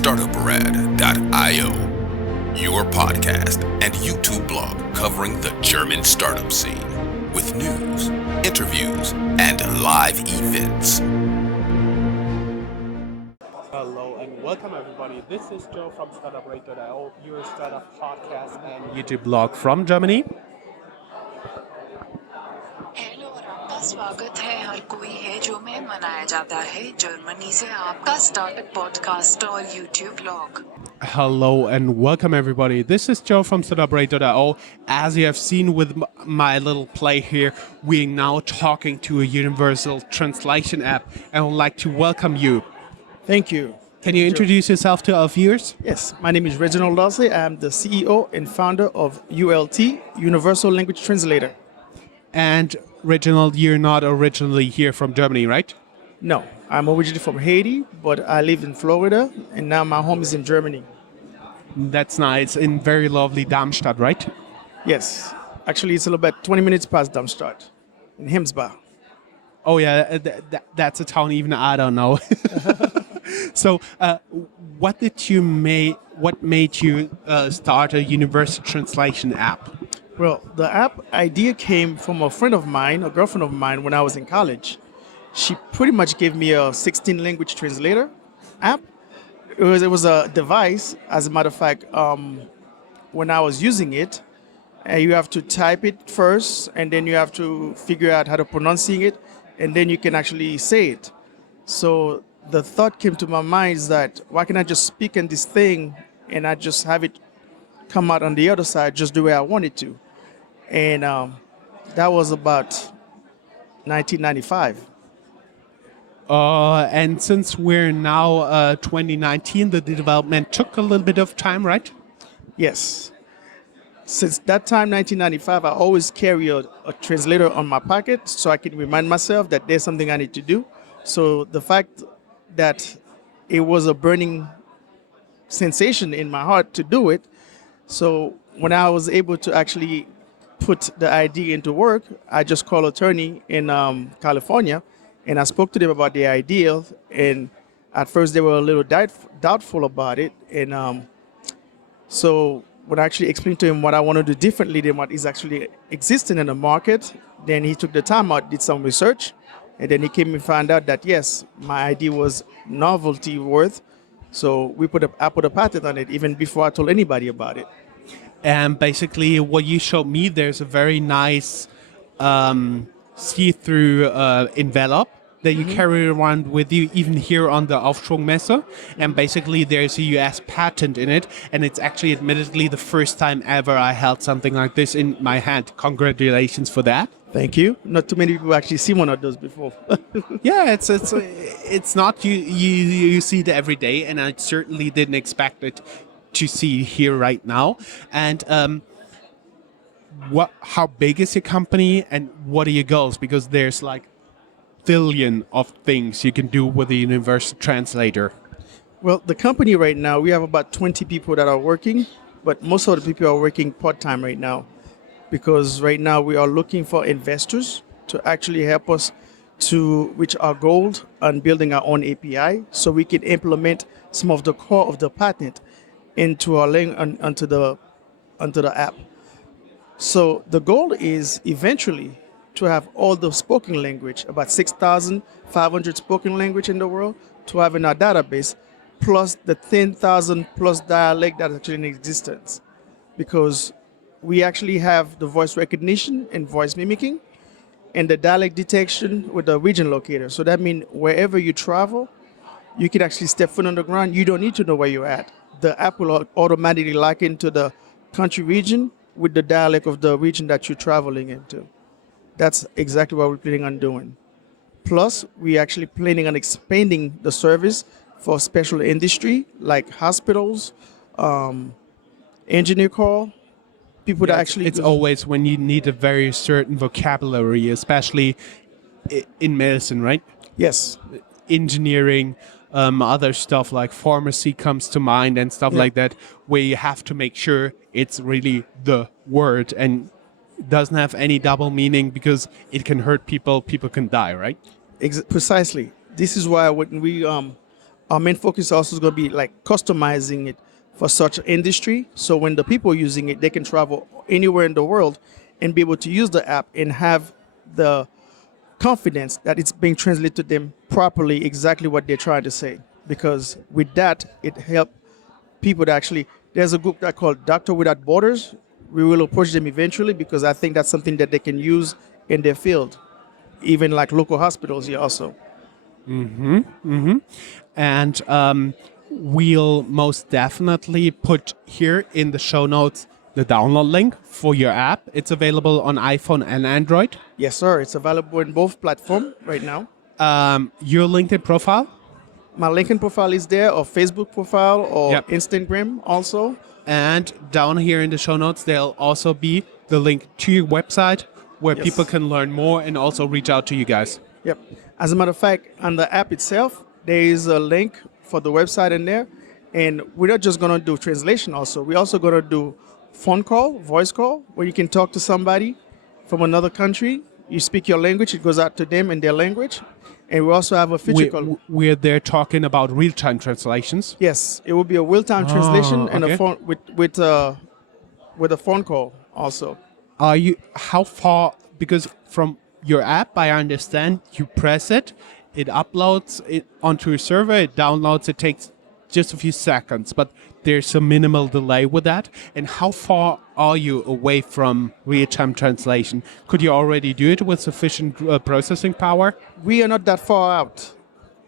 Startuprad.io, your podcast and YouTube blog covering the German startup scene with news, interviews, and live events. Hello and welcome everybody. This is Joe from Startuprad.io, your startup podcast and YouTube blog from Germany. Hello और आपका स्वागत है हर कोई है जो में मनाया जाता है जर्मनी से आपका स्टार्टअप पॉडकास्ट और YouTube blog. Hello and welcome everybody. This is Joe from Startuprad.io. As you have seen with my little play here, we're now talking to a universal translation app and I would like to welcome you. Thank you. Can you introduce yourself to our viewers? Yes, my name is Reginald Lawsley. I'm the CEO and founder of ULT, Universal Language Translator. And Reginald, you're not originally here from Germany, right? No, I'm originally from Haiti, but I live in Florida, and now my home is in Germany. That's nice. In very lovely Darmstadt, right? Yes, actually it's about 20 minutes past Darmstadt, in Hemsbach. Oh yeah, that's a town even I don't know. So, what made you start a universal translation app? Well, the app idea came from a friend of mine, a girlfriend of mine, when I was in college. She pretty much gave me a 16-language translator app. It was a device, as a matter of fact, when I was using it, you have to type it first, and then you have to figure out how to pronounce it, and then you can actually say it. So the thought came to my mind is that why can't I just speak in this thing and I just have it come out on the other side just the way I want it to. And that was about 1995. And since we're now 2019, the development took a little bit of time, right? Yes. Since that time, 1995, I always carry a translator on my pocket so I can remind myself that there's something I need to do. So the fact that it was a burning sensation in my heart to do it, so when I was able to actually put the idea into work, I just called an attorney in California, and I spoke to them about the idea. And at first, they were a little doubtful about it. And so when I actually explained to him what I want to do differently than what is actually existing in the market, then he took the time out, did some research, and then he came and found out that yes, my idea was novelty worth. So I put a patent on it even before I told anybody about it. And basically, what you showed me, there's a very nice see-through envelope that you carry around with you, even here on the Aufschwungmesse. And basically, there's a US patent in it. And it's actually, admittedly, the first time ever I held something like this in my hand. Congratulations for that. Thank you. Not too many people actually see one of those before. Yeah, it's not you see it every day, and I certainly didn't expect it to see here right now. And how big is your company and what are your goals? Because there's like billion of things you can do with a universal translator. Well, the company right now, we have about 20 people that are working, but most of the people are working part-time right now because right now we are looking for investors to actually help us to reach our goal on building our own API so we can implement some of the core of the patent into our onto the app. So the goal is eventually to have all the spoken language, about 6,500 spoken language in the world, to have in our database, plus the 10,000 plus dialect that are actually in existence. Because we actually have the voice recognition and voice mimicking and the dialect detection with the region locator. So that means wherever you travel, you can actually step foot on the ground. You don't need to know where you're at. The app will automatically lock into the country region with the dialect of the region that you're traveling into. That's exactly what we're planning on doing. Plus, we're actually planning on expanding the service for special industry like hospitals, engineer call, people that actually... It's always when you need a very certain vocabulary, especially in medicine, right? Yes. Engineering, other stuff like pharmacy comes to mind and stuff like that, where you have to make sure it's really the word and doesn't have any double meaning because it can hurt people can die, right? Precisely. This is why when we Our main focus also is going to be like customizing it for such industry. So when the people using it, they can travel anywhere in the world and be able to use the app and have the confidence that it's being translated to them properly, exactly what they're trying to say. Because with that, it helps people to actually. There's a group that called Doctor Without Borders. We will approach them eventually because I think that's something that they can use in their field, even like local hospitals here also. And we'll most definitely put here in the show notes the download link for your app. It's available on iPhone and Android. Yes, sir. It's available in both platforms right now. Your LinkedIn profile. My LinkedIn profile is there, or Facebook profile, or Yep. Instagram also. And down here in the show notes, there'll also be the link to your website where Yes. people can learn more and also reach out to you guys. Yep. As a matter of fact, on the app itself, there is a link for the website in there. And we're not just going to do translation also. We're also going to do phone call, voice call, where you can talk to somebody from another country. You speak your language, it goes out to them in their language. And we also have a feature called... We're there talking about real-time translations. Yes, it will be a real-time translation and okay. a phone with a phone call also. How far, because from your app, I understand you press it, it uploads it onto a server, it downloads, it takes just a few seconds, but there's a minimal delay with that. And how far are you away from real-time translation? Could you already do it with sufficient processing power? We are not that far out.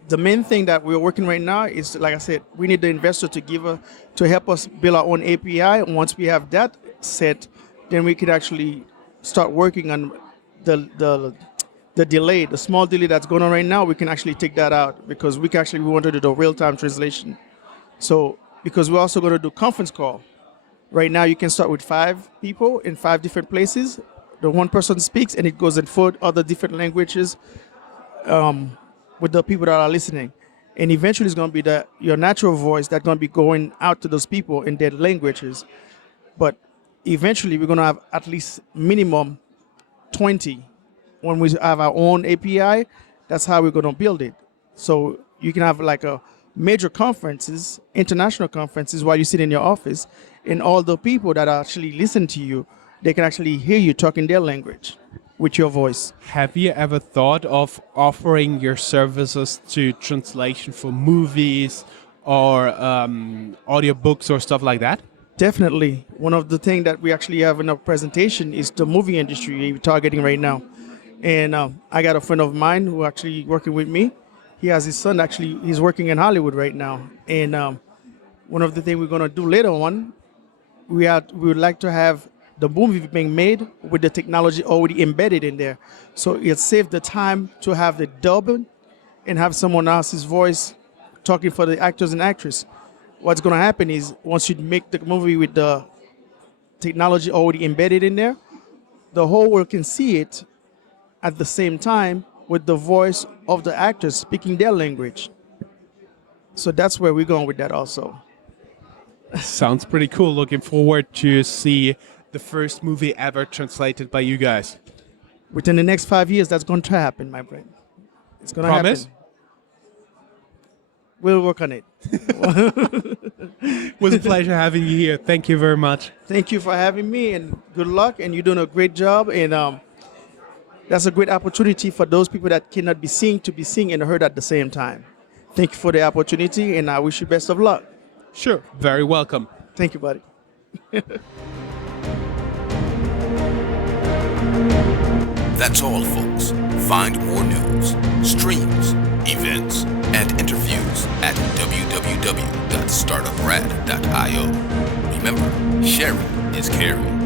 The main thing that we're working right now is, like I said, we need the investor to help us build our own API. Once we have that set, then we could actually start working on the delay, the small delay that's going on right now. We can actually take that out because we want to do the real-time translation. So because we're also going to do conference call. Right now, you can start with 5 people in 5 different places. The one person speaks, and it goes in 4 other different languages with the people that are listening. And eventually, it's going to be your natural voice that's going to be going out to those people in their languages. But eventually, we're going to have at least minimum 20. When we have our own API, that's how we're going to build it. So you can have like a major conferences, international conferences, while you sit in your office, and all the people that actually listen to you, they can actually hear you talking their language with your voice. Have you ever thought of offering your services to translation for movies or audiobooks or stuff like that? Definitely. One of the things that we actually have in our presentation is the movie industry we're targeting right now. And I got a friend of mine who actually working with me. He has his son, actually, he's working in Hollywood right now. And one of the things we're going to do later on, we would like to have the movie being made with the technology already embedded in there. So it saves the time to have the dubbing and have someone else's voice talking for the actors and actresses. What's going to happen is once you make the movie with the technology already embedded in there, the whole world can see it at the same time with the voice of the actors speaking their language. So that's where we're going with that also. Sounds pretty cool. Looking forward to see the first movie ever translated by you guys. Within the next 5 years, that's going to happen, my friend. It's going to happen. Promise? We'll work on it. It was a pleasure having you here. Thank you very much. Thank you for having me, and good luck. And you're doing a great job. And that's a great opportunity for those people that cannot be seen to be seen and heard at the same time. Thank you for the opportunity, and I wish you best of luck. Sure. Very welcome. Thank you, buddy. That's all, folks. Find more news, streams, events, and interviews at www.startuprad.io. Remember, sharing is caring.